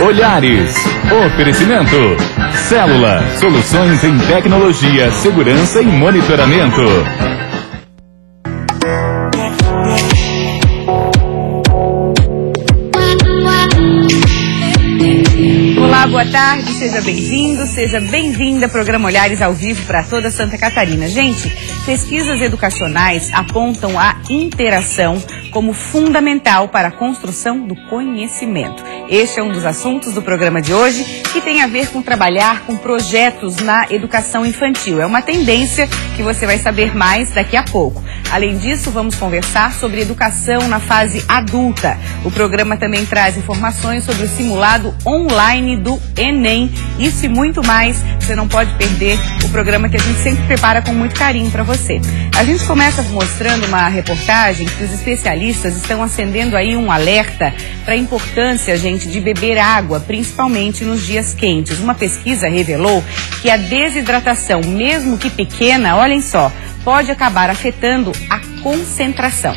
Olhares. Oferecimento. Célula. Soluções em tecnologia, segurança e monitoramento. Olá, boa tarde, seja bem-vindo, seja bem-vinda ao programa Olhares ao vivo para toda Santa Catarina. Gente, pesquisas educacionais apontam a interação como fundamental para a construção do conhecimento. Este é um dos assuntos do programa de hoje, que tem a ver com trabalhar com projetos na educação infantil. É uma tendência que você vai saber mais daqui a pouco. Além disso, vamos conversar sobre educação na fase adulta. O programa também traz informações sobre o simulado online do Enem. Isso e muito mais, você não pode perder o programa que a gente sempre prepara com muito carinho para você. A gente começa mostrando uma reportagem que os especialistas estão acendendo aí um alerta para a importância, gente, de beber água, principalmente nos dias quentes. Uma pesquisa revelou que a desidratação, mesmo que pequena, olhem só, pode acabar afetando a concentração.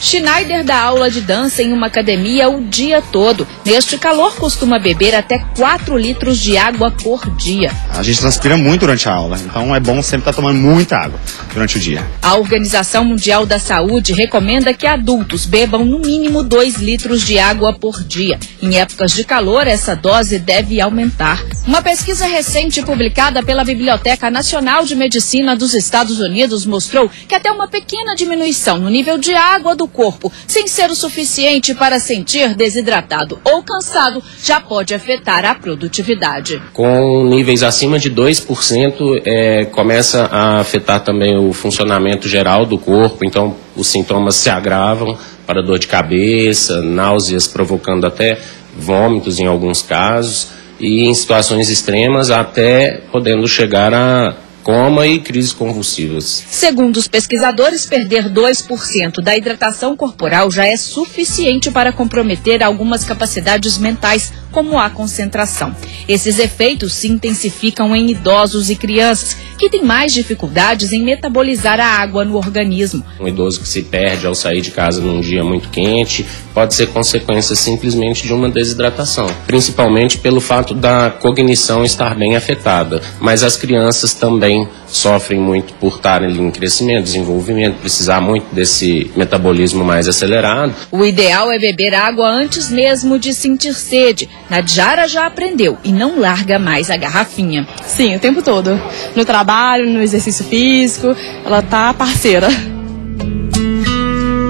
Schneider dá aula de dança em uma academia o dia todo. Neste calor, costuma beber até 4 litros de água por dia. A gente transpira muito durante a aula, então é bom sempre estar tomando muita água durante o dia. A Organização Mundial da Saúde recomenda que adultos bebam no mínimo 2 litros de água por dia. Em épocas de calor, essa dose deve aumentar. Uma pesquisa recente publicada pela Biblioteca Nacional de Medicina dos Estados Unidos mostrou que até uma pequena diminuição no nível de água do corpo, sem ser o suficiente para sentir desidratado ou cansado, já pode afetar a produtividade. Com níveis acima de 2%, começa a afetar também o funcionamento geral do corpo, então os sintomas se agravam para dor de cabeça, náuseas provocando até vômitos em alguns casos, e em situações extremas até podendo chegar a coma e crises convulsivas. Segundo os pesquisadores, perder 2% da hidratação corporal já é suficiente para comprometer algumas capacidades mentais, como a concentração. Esses efeitos se intensificam em idosos e crianças, que têm mais dificuldades em metabolizar a água no organismo. Um idoso que se perde ao sair de casa num dia muito quente pode ser consequência simplesmente de uma desidratação, principalmente pelo fato da cognição estar bem afetada, mas as crianças também sofrem muito por estarem em crescimento, desenvolvimento, precisar muito desse metabolismo mais acelerado. O ideal é beber água antes mesmo de sentir sede. Nadjara já aprendeu e não larga mais a garrafinha. Sim, o tempo todo. No trabalho, no exercício físico, ela tá parceira.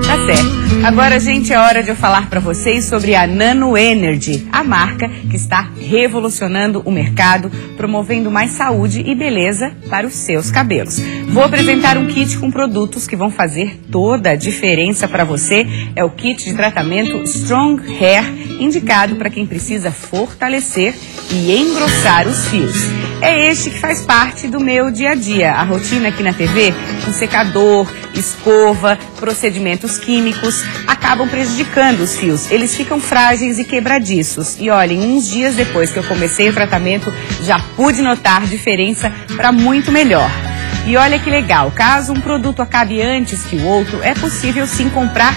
Tá certo. Agora, gente, é hora de eu falar para vocês sobre a Nano Energy, a marca que está revolucionando o mercado, promovendo mais saúde e beleza para os seus cabelos. Vou apresentar um kit com produtos que vão fazer toda a diferença para você. É o kit de tratamento Strong Hair, indicado para quem precisa fortalecer e engrossar os fios. É este que faz parte do meu dia a dia, a rotina aqui na TV, com secador, escova, procedimentos químicos, acabam prejudicando os fios. Eles ficam frágeis e quebradiços. E olhem, uns dias depois que eu comecei o tratamento, já pude notar diferença para muito melhor. E olha que legal, caso um produto acabe antes que o outro, é possível sim comprar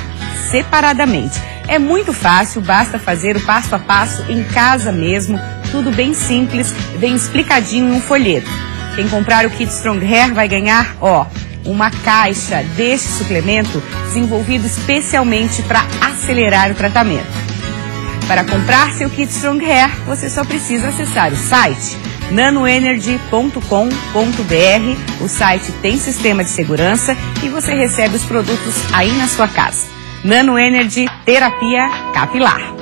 separadamente. É muito fácil, basta fazer o passo a passo em casa mesmo, tudo bem simples, bem explicadinho em um folheto. Quem comprar o kit Strong Hair vai ganhar, uma caixa deste suplemento desenvolvido especialmente para acelerar o tratamento. Para comprar seu kit Strong Hair, você só precisa acessar o site nanoenergy.com.br. O site tem sistema de segurança e você recebe os produtos aí na sua casa. Nano Energy Terapia Capilar.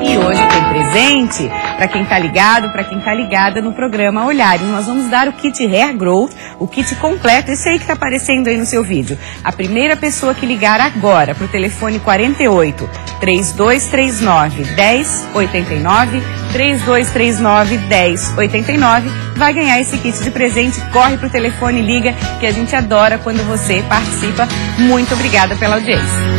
E hoje tem presente para quem tá ligado, para quem tá ligada no programa Olhares. Nós vamos dar o kit Hair Growth, o kit completo, esse aí que tá aparecendo aí no seu vídeo. A primeira pessoa que ligar agora pro telefone 48 3239 1089, 3239 1089, vai ganhar esse kit de presente. Corre pro telefone, liga, que a gente adora quando você participa. Muito obrigada pela audiência.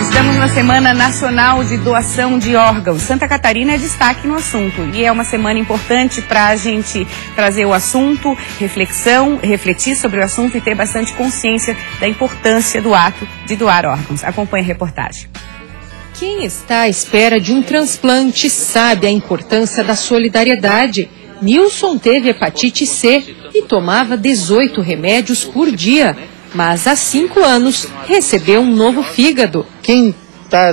Estamos na Semana Nacional de Doação de Órgãos. Santa Catarina é destaque no assunto e é uma semana importante para a gente trazer o assunto, refletir sobre o assunto e ter bastante consciência da importância do ato de doar órgãos. Acompanhe a reportagem. Quem está à espera de um transplante sabe a importância da solidariedade. Nilson teve hepatite C e tomava 18 remédios por dia, mas há 5 anos recebeu um novo fígado. Quem está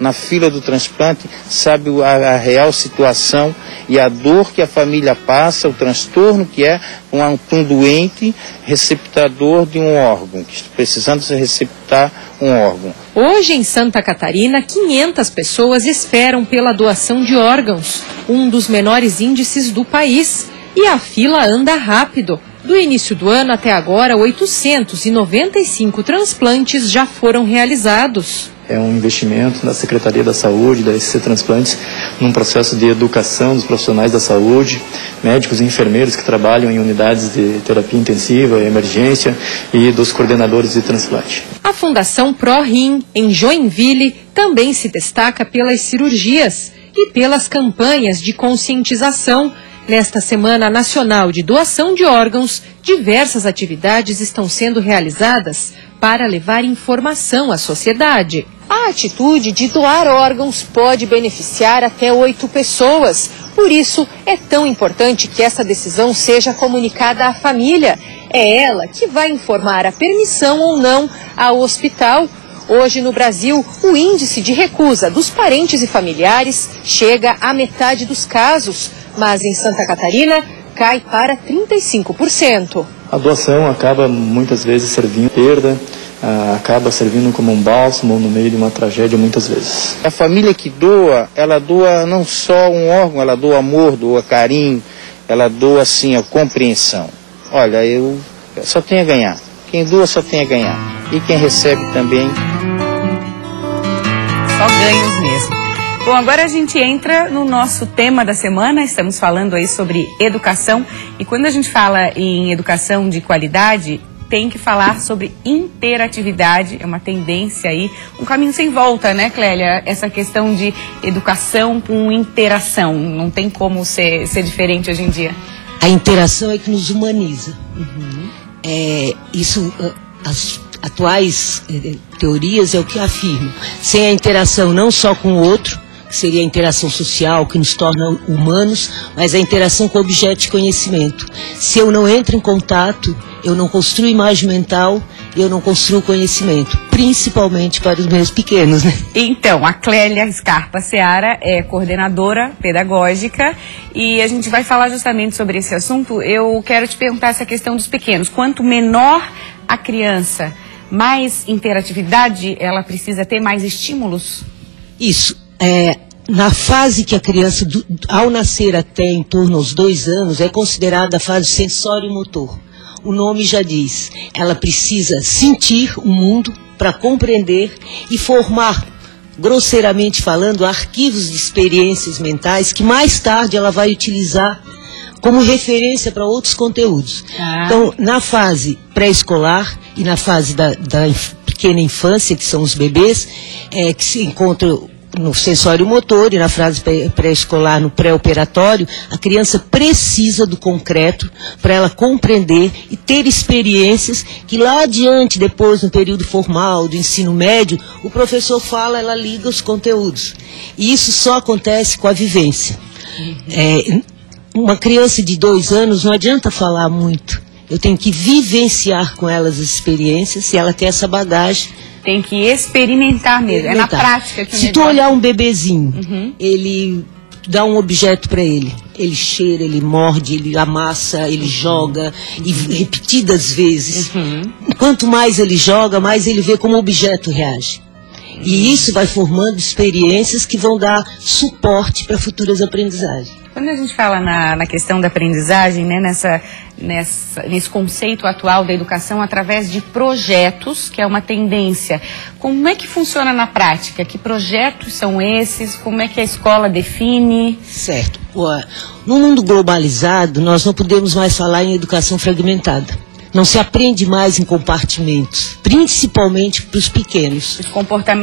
na fila do transplante sabe a real situação e a dor que a família passa, o transtorno que é um doente receptador de um órgão, que está precisando se receptar um órgão. Hoje em Santa Catarina, 500 pessoas esperam pela doação de órgãos, um dos menores índices do país, e a fila anda rápido. Do início do ano até agora, 895 transplantes já foram realizados. É um investimento da Secretaria da Saúde, da SC Transplantes, num processo de educação dos profissionais da saúde, médicos e enfermeiros que trabalham em unidades de terapia intensiva, emergência e dos coordenadores de transplante. A Fundação ProRim, em Joinville, também se destaca pelas cirurgias e pelas campanhas de conscientização. Nesta Semana Nacional de Doação de Órgãos, diversas atividades estão sendo realizadas para levar informação à sociedade. A atitude de doar órgãos pode beneficiar até 8 pessoas. Por isso, é tão importante que essa decisão seja comunicada à família. É ela que vai informar a permissão ou não ao hospital. Hoje, no Brasil, o índice de recusa dos parentes e familiares chega à metade dos casos, mas em Santa Catarina cai para 35%. A doação acaba muitas vezes servindo perda, acaba servindo como um bálsamo no meio de uma tragédia muitas vezes. A família que doa, ela doa não só um órgão, ela doa amor, doa carinho, ela doa assim a compreensão. Olha, eu só tenho a ganhar. Quem doa só tem a ganhar. E quem recebe também. Só ganhos mesmo. Bom, agora a gente entra no nosso tema da semana, estamos falando aí sobre educação. E quando a gente fala em educação de qualidade, tem que falar sobre interatividade, é uma tendência aí, um caminho sem volta, né, Clélia? Essa questão de educação com interação, não tem como ser diferente hoje em dia. A interação é que nos humaniza. As atuais teorias é o que afirmam. Sem a interação não só com o outro, que seria a interação social, que nos torna humanos, mas a interação com o objeto de conhecimento. Se eu não entro em contato, eu não construo imagem mental, eu não construo conhecimento, principalmente para os meus pequenos, né? Então, a Clélia Scarpa Seara é coordenadora pedagógica e a gente vai falar justamente sobre esse assunto. Eu quero te perguntar essa questão dos pequenos. Quanto menor a criança, mais interatividade ela precisa ter, mais estímulos? Isso. Na fase que a criança, ao nascer até em torno aos 2 anos, é considerada a fase sensório-motor. O nome já diz, ela precisa sentir o mundo para compreender e formar, grosseiramente falando, arquivos de experiências mentais que mais tarde ela vai utilizar como referência para outros conteúdos. Então, na fase pré-escolar e na fase da pequena infância, que são os bebês, que se encontram no sensório motor e na fase pré-escolar, no pré-operatório, a criança precisa do concreto para ela compreender e ter experiências que lá adiante, depois no período formal, do ensino médio, o professor fala, ela liga os conteúdos. E isso só acontece com a vivência. Uma criança de 2 anos não adianta falar muito. Eu tenho que vivenciar com ela as experiências e ela tem essa bagagem. Tem que experimentar mesmo, é na prática que Se tu olhar um bebezinho, ele dá um objeto para ele cheira, ele morde, ele amassa, ele joga, e repetidas vezes. Quanto mais ele joga, mais ele vê como o objeto reage. E isso vai formando experiências que vão dar suporte para futuras aprendizagens. Quando a gente fala na questão da aprendizagem, né, nesse conceito atual da educação através de projetos, que é uma tendência, como é que funciona na prática? Que projetos são esses? Como é que a escola define? Certo. No mundo globalizado, nós não podemos mais falar em educação fragmentada. Não se aprende mais em compartimentos, principalmente para os pequenos.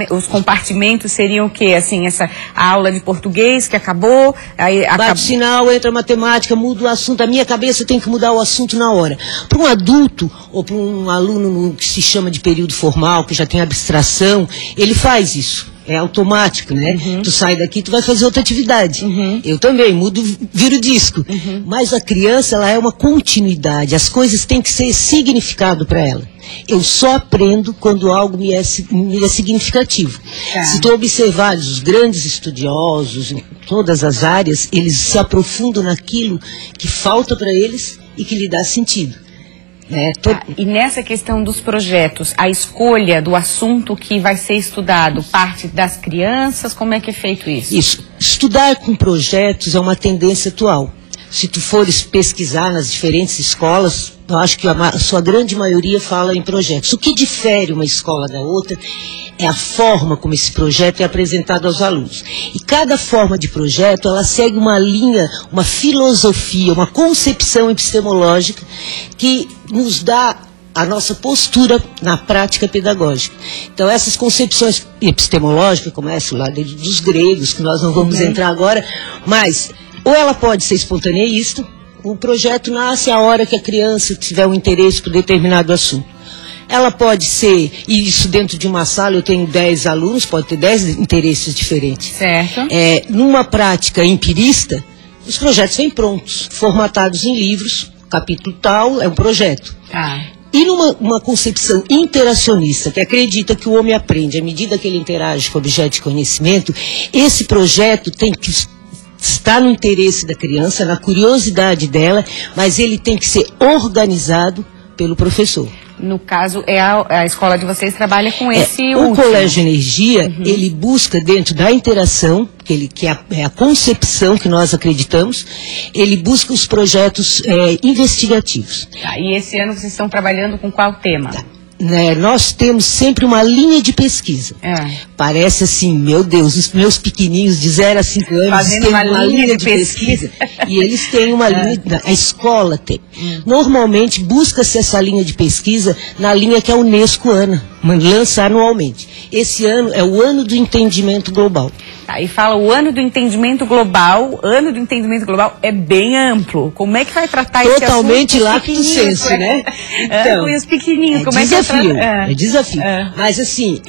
Os compartimentos seriam o quê? Assim, a aula de português que acabou, aí bate sinal, entra matemática, muda o assunto. A minha cabeça tem que mudar o assunto na hora. Para um adulto ou para um aluno que se chama de período formal, que já tem abstração, ele faz isso. É automático, né? Tu sai daqui, tu vai fazer outra atividade. Eu também, viro disco. Mas a criança, ela é uma continuidade. As coisas têm que ser significado para ela. Eu só aprendo quando algo me é significativo. Se tu observares os grandes estudiosos em todas as áreas, eles se aprofundam naquilo que falta para eles e que lhe dá sentido. E nessa questão dos projetos, a escolha do assunto que vai ser estudado parte das crianças, como é que é feito isso? Isso. Estudar com projetos é uma tendência atual. Se tu fores pesquisar nas diferentes escolas, eu acho que a sua grande maioria fala em projetos. O que difere uma escola da outra é a forma como esse projeto é apresentado aos alunos. E cada forma de projeto, ela segue uma linha, uma filosofia, uma concepção epistemológica que nos dá a nossa postura na prática pedagógica. Então, essas concepções epistemológicas começam lá dos gregos, que nós não vamos entrar agora, mas ou ela pode ser espontaneísta, o projeto nasce a hora que a criança tiver um interesse por determinado assunto. Ela pode ser, e isso dentro de uma sala, eu tenho 10 alunos, pode ter 10 interesses diferentes. Certo. Numa prática empirista, os projetos vêm prontos, formatados em livros, capítulo tal, é um projeto. E numa concepção interacionista, que acredita que o homem aprende à medida que ele interage com o objeto de conhecimento, esse projeto tem que estar no interesse da criança, na curiosidade dela, mas ele tem que ser organizado pelo professor. No caso, a escola de vocês trabalha com esse último. O Colégio Energia, ele busca dentro da interação, que é a concepção que nós acreditamos, ele busca os projetos investigativos. E esse ano vocês estão trabalhando com qual tema? Nós temos sempre uma linha de pesquisa. Parece assim, meu Deus, os meus pequenininhos de 0 a 5 anos fazendo têm uma linha de pesquisa. E eles têm uma linha, a escola tem. Normalmente busca-se essa linha de pesquisa na linha que a Unesco lança anualmente. Esse ano é o Ano do Entendimento Global. E fala o Ano do Entendimento Global. Ano do Entendimento Global é bem amplo. Como é que vai tratar esse assunto? Totalmente lacto sensu, né? Então, e os pequenininhos, como desafio, é desafio. Mas assim,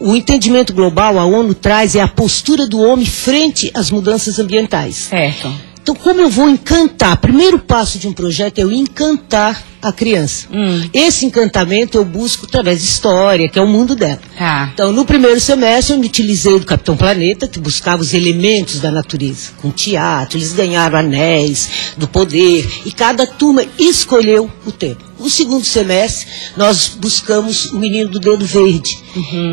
o entendimento global, a ONU traz a postura do homem frente às mudanças ambientais. Certo. Então, como eu vou encantar? Primeiro passo de um projeto é eu encantar a criança. Esse encantamento eu busco através de história, que é o mundo dela. Então, no primeiro semestre, eu me utilizei do Capitão Planeta, que buscava os elementos da natureza. Com teatro, eles ganharam anéis do poder, e cada turma escolheu o tema. No segundo semestre, nós buscamos o Menino do Dedo Verde.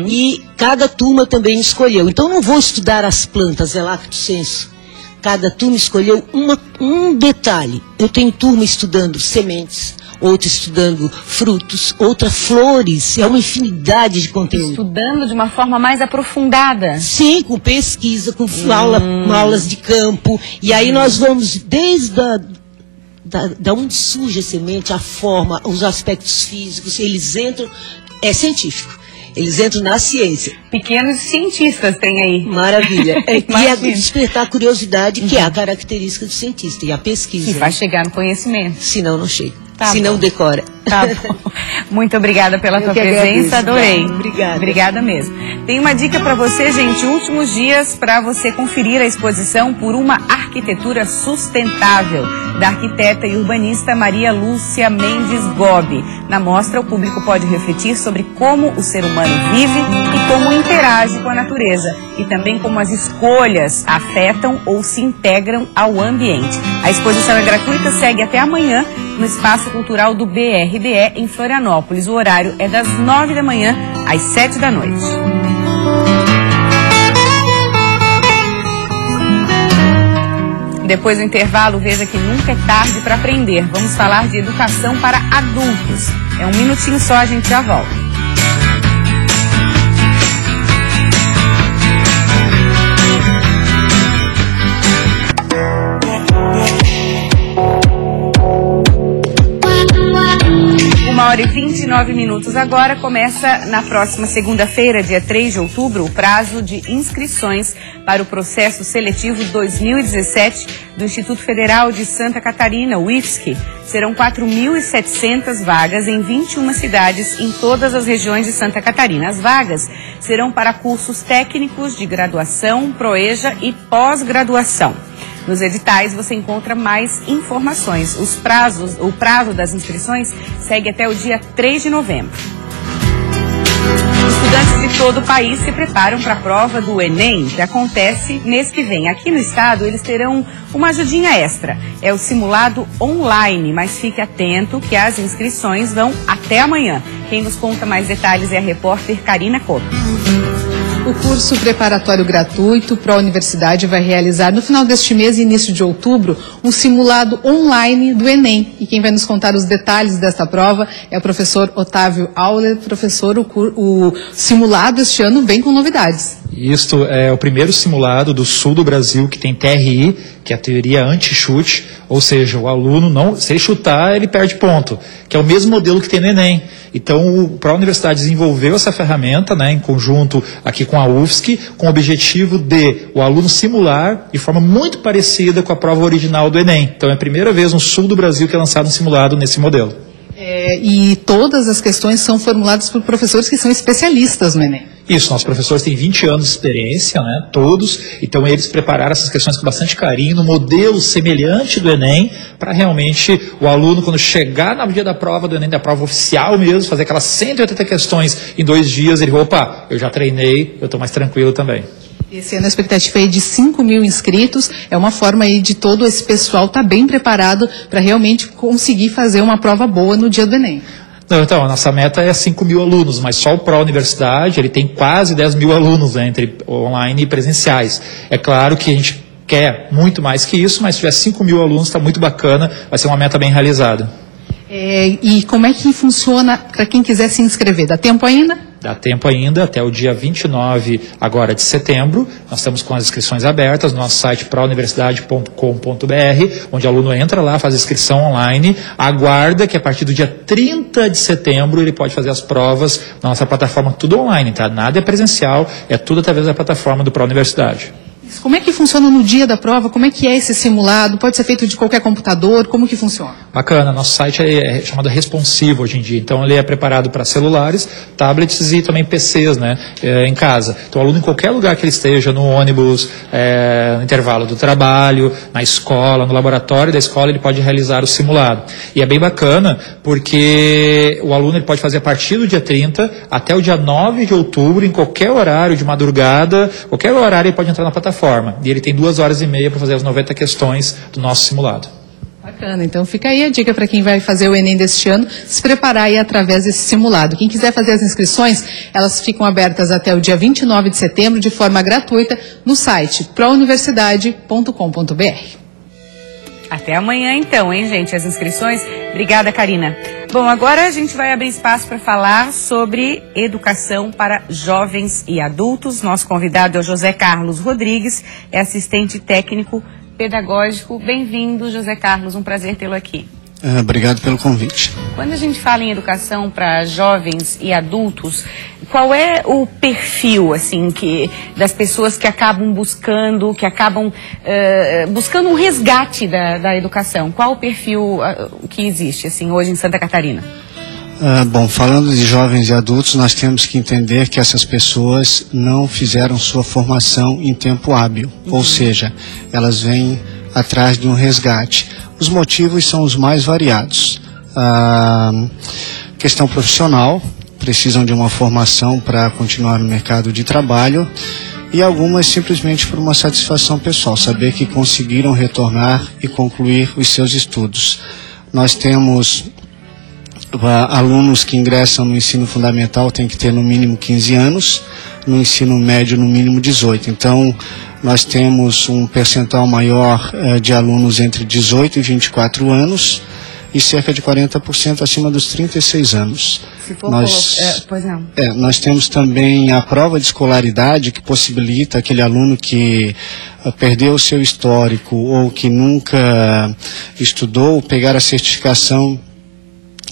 E cada turma também escolheu. Então, não vou estudar as plantas, é lacto sensu. Cada turma escolheu um detalhe. Eu tenho turma estudando sementes, outra estudando frutos, outra flores. É uma infinidade de conteúdo. Estudando de uma forma mais aprofundada. Sim, com pesquisa, com aulas de campo. E aí nós vamos desde da onde surge a semente, a forma, os aspectos físicos. Eles entram, é científico. Eles entram na ciência. Pequenos cientistas tem aí. Maravilha. E é despertar a curiosidade, que é a característica do cientista. E a pesquisa. E vai chegar no conhecimento. Senão não chega. Senão decora. Tá bom. Muito obrigada pela tua presença, adorei. Obrigada. Obrigada mesmo. Tem uma dica para você, gente, últimos dias para você conferir a exposição Por uma Arquitetura Sustentável, da arquiteta e urbanista Maria Lúcia Mendes Gobi. Na mostra, o público pode refletir sobre como o ser humano vive e como interage com a natureza, e também como as escolhas afetam ou se integram ao ambiente. A exposição é gratuita, segue até amanhã no Espaço Cultural do BRBE, em Florianópolis. O horário é das 9 da manhã às 7 da noite. Depois do intervalo, veja que nunca é tarde para aprender. Vamos falar de educação para adultos. É um minutinho só, a gente já volta. 7h09 agora. Começa na próxima segunda-feira, dia 3 de outubro, o prazo de inscrições para o processo seletivo 2017 do Instituto Federal de Santa Catarina, o IFSC. Serão 4.700 vagas em 21 cidades em todas as regiões de Santa Catarina. As vagas serão para cursos técnicos de graduação, proeja e pós-graduação. Nos editais você encontra mais informações. O prazo das inscrições segue até o dia 3 de novembro. Estudantes de todo o país se preparam para a prova do Enem, que acontece mês que vem. Aqui no estado eles terão uma ajudinha extra. É o simulado online, mas fique atento que as inscrições vão até amanhã. Quem nos conta mais detalhes é a repórter Karina Coppe. O curso preparatório gratuito para a universidade vai realizar no final deste mês e início de outubro um simulado online do Enem. E quem vai nos contar os detalhes desta prova é o professor Otávio Auler. Professor, o simulado este ano vem com novidades. Isto é o primeiro simulado do sul do Brasil que tem TRI, que é a teoria anti-chute, ou seja, o aluno, se ele chutar, ele perde ponto, que é o mesmo modelo que tem no Enem. Então, a Universidade desenvolveu essa ferramenta, em conjunto aqui com a UFSC, com o objetivo de o aluno simular de forma muito parecida com a prova original do Enem. Então, é a primeira vez no sul do Brasil que é lançado um simulado nesse modelo. E todas as questões são formuladas por professores que são especialistas no Enem. Isso, nossos professores têm 20 anos de experiência, todos, então eles prepararam essas questões com bastante carinho, no modelo semelhante do Enem, para realmente o aluno, quando chegar no dia da prova do Enem, da prova oficial mesmo, fazer aquelas 180 questões em 2 dias, ele opa, eu já treinei, eu estou mais tranquilo também. Esse ano a expectativa é de 5.000 inscritos, é uma forma aí de todo esse pessoal estar bem preparado para realmente conseguir fazer uma prova boa no dia do Enem. Então, a nossa meta é 5.000 alunos, mas só o pró-universidade, ele tem quase 10.000 alunos, entre online e presenciais. É claro que a gente quer muito mais que isso, mas se tiver 5.000 alunos, está muito bacana, vai ser uma meta bem realizada. E como é que funciona para quem quiser se inscrever? Dá tempo ainda? Dá tempo ainda, até o dia 29 agora de setembro. Nós estamos com as inscrições abertas no nosso site prouniversidade.com.br, onde o aluno entra lá, faz a inscrição online, aguarda que a partir do dia 30 de setembro ele pode fazer as provas na nossa plataforma, tudo online, tá? Nada é presencial, é tudo através da plataforma do Prouniversidade. Como é que funciona no dia da prova? Como é que é esse simulado? Pode ser feito de qualquer computador? Como que funciona? Bacana, nosso site é chamado responsivo hoje em dia, então ele é preparado para celulares, tablets e também PCs, em casa. Então o aluno em qualquer lugar que ele esteja, no ônibus, no intervalo do trabalho, na escola, no laboratório da escola, ele pode realizar o simulado. E é bem bacana porque o aluno ele pode fazer a partir do dia 30 até o dia 9 de outubro, em qualquer horário de madrugada, qualquer horário ele pode entrar na plataforma. E ele tem 2 horas e meia para fazer as 90 questões do nosso simulado. Bacana, então fica aí a dica para quem vai fazer o Enem deste ano, se preparar aí através desse simulado. Quem quiser fazer as inscrições, elas ficam abertas até o dia 29 de setembro de forma gratuita no site prouniversidade.com.br. Até amanhã então, hein, gente, as inscrições. Obrigada, Karina. Bom, agora a gente vai abrir espaço para falar sobre educação para jovens e adultos. Nosso convidado é o José Carlos Rodrigues, é assistente técnico pedagógico. Bem-vindo, José Carlos, um prazer tê-lo aqui. Obrigado pelo convite. Quando a gente fala em educação para jovens e adultos, qual é o perfil, das pessoas que acabam buscando, buscando um resgate da educação? Qual o perfil que existe, hoje em Santa Catarina? Bom, falando de jovens e adultos, nós temos que entender que essas pessoas não fizeram sua formação em tempo hábil, ou seja, elas vêm atrás de um resgate. Os motivos são os mais variados. Questão profissional, precisam de uma formação para continuar no mercado de trabalho, e algumas simplesmente por uma satisfação pessoal, saber que conseguiram retornar e concluir os seus estudos. Nós temos alunos que ingressam no ensino fundamental, tem que ter no mínimo 15 anos, no ensino médio no mínimo 18. Então, nós temos um percentual maior de alunos entre 18 e 24 anos e cerca de 40% acima dos 36 anos. Nós temos também a prova de escolaridade, que possibilita aquele aluno que perdeu o seu histórico ou que nunca estudou, pegar a certificação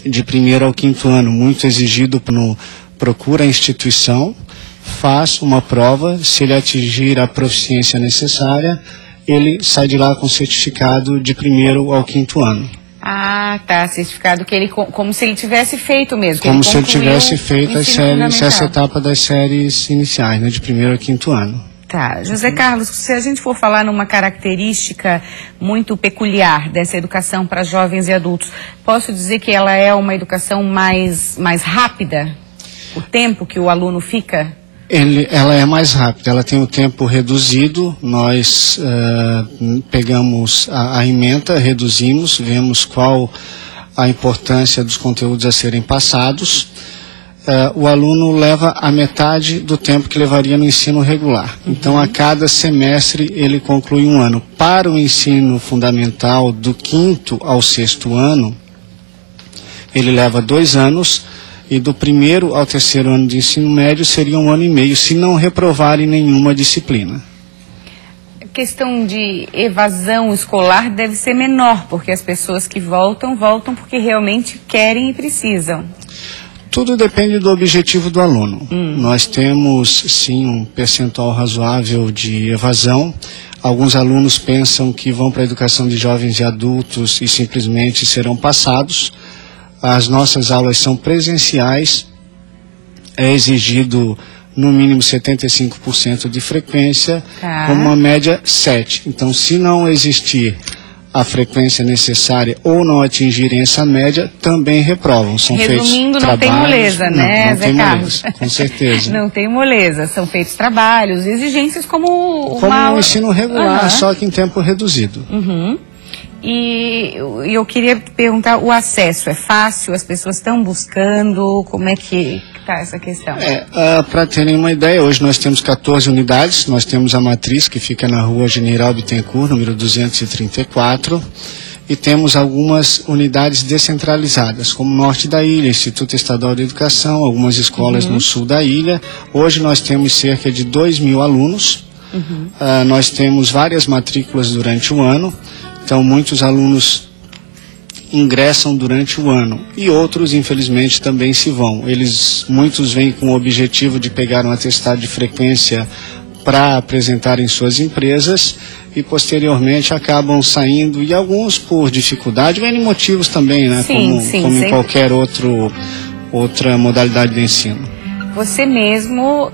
de 1º ao 5º ano, muito exigido no procura a instituição, faz uma prova, se ele atingir a proficiência necessária, ele sai de lá com certificado de 1º ao 5º ano. Ah, tá, certificado que ele, como se ele tivesse feito mesmo. Como se ele tivesse feito essa etapa das séries iniciais, né, de 1º ao 5º ano. Tá, José Carlos, se a gente for falar numa característica muito peculiar dessa educação para jovens e adultos, posso dizer que ela é uma educação mais rápida? O tempo que o aluno fica? Ela é mais rápida, ela tem o tempo reduzido, nós pegamos a ementa, reduzimos, vemos qual a importância dos conteúdos a serem passados. O aluno leva a metade do tempo que levaria no ensino regular. Então, a cada semestre, ele conclui um ano. Para o ensino fundamental, do 5º ao 6º ano, ele leva 2 anos, e do 1º ao 3º ano de ensino médio seria 1 ano e meio, se não reprovarem nenhuma disciplina. A questão de evasão escolar deve ser menor, porque as pessoas que voltam porque realmente querem e precisam. Tudo depende do objetivo do aluno. Nós temos, sim, um percentual razoável de evasão. Alguns alunos pensam que vão para a educação de jovens e adultos e simplesmente serão passados. As nossas aulas são presenciais, é exigido no mínimo 75% de frequência, com uma média 7. Então, se não existir a frequência necessária ou não atingirem essa média, também reprovam. São Resumindo, feitos não tem moleza, né, não Zé tem Carlos? Moleza, com certeza. Não tem moleza, são feitos trabalhos, exigências como um ensino regular, só que em tempo reduzido. E eu queria perguntar, o acesso é fácil? As pessoas estão buscando? Como é que está essa questão? Para terem uma ideia, hoje nós temos 14 unidades. Nós temos a matriz, que fica na rua General Bittencourt, número 234. E temos algumas unidades descentralizadas, como norte da ilha, Instituto Estadual de Educação, algumas escolas no sul da ilha. Hoje nós temos cerca de 2.000 alunos. Nós temos várias matrículas durante o ano. Então, muitos alunos ingressam durante o ano e outros, infelizmente, também se vão. Muitos vêm com o objetivo de pegar um atestado de frequência para apresentar em suas empresas e, posteriormente, acabam saindo, e alguns por dificuldade, ou em motivos também, né? Como em qualquer outra modalidade de ensino. Você mesmo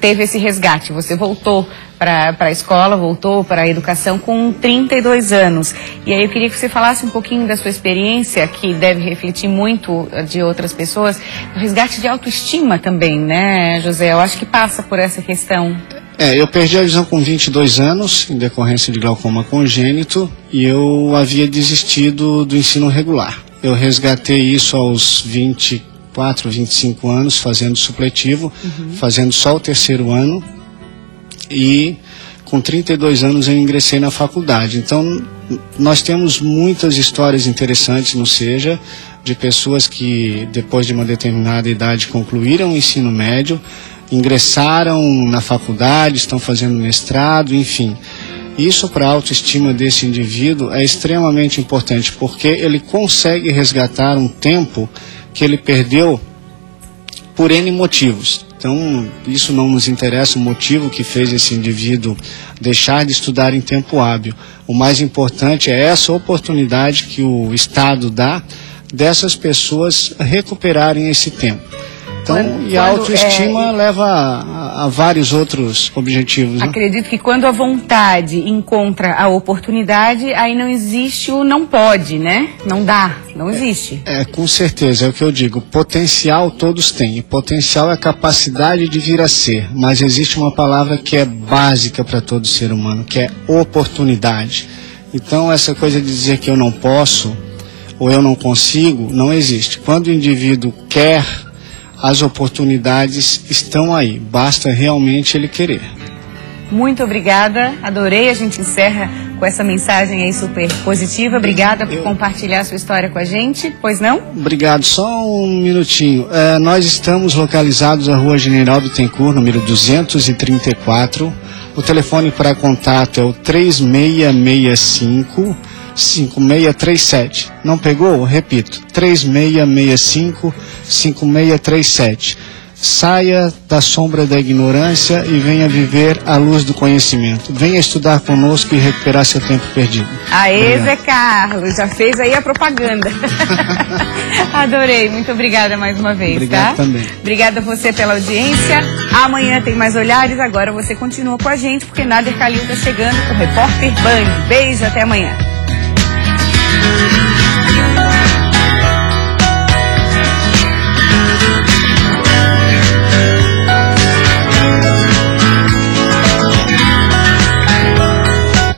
teve esse resgate, você voltou para a escola, voltou para a educação com 32 anos. E aí eu queria que você falasse um pouquinho da sua experiência, que deve refletir muito de outras pessoas, o resgate de autoestima também, né, José? Eu acho que passa por essa questão. Eu perdi a visão com 22 anos, em decorrência de glaucoma congênito, e eu havia desistido do ensino regular. Eu resgatei isso aos 24, 25 anos, fazendo supletivo, fazendo só o 3º ano, e com 32 anos eu ingressei na faculdade. Então, nós temos muitas histórias interessantes no SEJA, de pessoas que, depois de uma determinada idade, concluíram o ensino médio, ingressaram na faculdade, estão fazendo mestrado, enfim. Isso, para a autoestima desse indivíduo, é extremamente importante, porque ele consegue resgatar um tempo que ele perdeu por N motivos. Então, isso não nos interessa, o motivo que fez esse indivíduo deixar de estudar em tempo hábil. O mais importante é essa oportunidade que o Estado dá dessas pessoas recuperarem esse tempo. Então, a autoestima leva a vários outros objetivos. Né? Acredito que quando a vontade encontra a oportunidade, aí não existe o não pode, né? Não dá, não existe. Com certeza, é o que eu digo. Potencial todos têm. E potencial é a capacidade de vir a ser. Mas existe uma palavra que é básica para todo ser humano, que é oportunidade. Então, essa coisa de dizer que eu não posso ou eu não consigo, não existe. Quando o indivíduo quer, as oportunidades estão aí, basta realmente ele querer. Muito obrigada, adorei, a gente encerra com essa mensagem aí super positiva. Obrigada por compartilhar a sua história com a gente, pois não? Obrigado, só um minutinho. Nós estamos localizados na rua General Bittencourt, número 234. O telefone para contato é o 3665 5637. Não pegou? Repito, 3665-5637. Saia da sombra da ignorância e venha viver à luz do conhecimento. Venha estudar conosco e recuperar seu tempo perdido. Aê, Zé Carlos, já fez aí a propaganda. Adorei, muito obrigada mais uma vez. Obrigado tá? também. Obrigada a você pela audiência. Amanhã tem mais olhares, agora você continua com a gente, porque Nader Calil está chegando com o Repórter Band. Beijo, até amanhã.